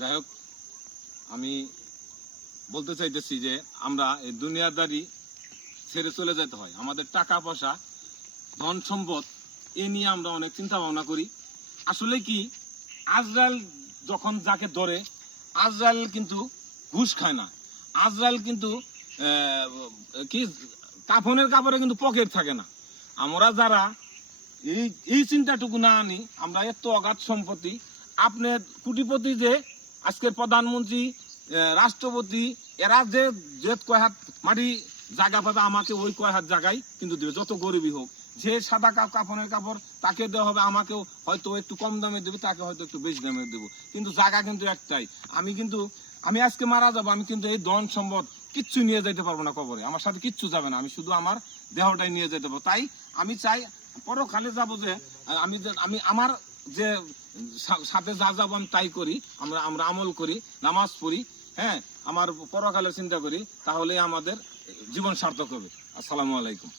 যাই হোক, আমি বলতে চাইতেছি যে আমরা এই দুনিয়াদারি ছেড়ে চলে যেতে হয়। আমাদের টাকা পয়সা, ধন সম্পদ এ নিয়ে আমরা অনেক চিন্তা ভাবনা করি। আসলে কি, আজরাইল যখন যাকে ধরে, আজরাইল কিন্তু ঘুষ খায় না। আজরাইল কিন্তু কি কাফনের কাপড়ে কিন্তু পকেট থাকে না। আমরা যারা এই চিন্তাটুকু না আনি, আমরা এত অগাধ সম্পত্তি, আপনার কোটিপতি যে আজকের প্রধানমন্ত্রী, রাষ্ট্রপতি, এরা যে যে কয় হাত মাটি জায়গা পাবে, আমাকে ওই কয় হাত জায়গায় কিন্তু দেবে, যত গরিবই হোক। যে সাদা কাপড়ের কাপড় তাকে দেওয়া হবে, আমাকেও হয়তো একটু কম দামে দেবে, তাকে হয়তো একটু বেশি দামে দেবো, কিন্তু জায়গা কিন্তু একটাই। আমি আজকে মারা যাবো, আমি কিন্তু এই ধন সম্পদ কিচ্ছু নিয়ে যেতে পারবো না কবরে, আমার সাথে কিচ্ছু যাবে না, আমি শুধু আমার দেহটাই নিয়ে যেতে পারবো। তাই আমি চাই পরকালে যাবো যে আমি আমার যে সাথে যা যাবো আমি তাই করি, আমরা আমল করি, নামাজ পড়ি, হ্যাঁ, আমার পরকালে চিন্তা করি, তাহলে আমাদের জীবন সার্থক হবে। আসসালামু আলাইকুম।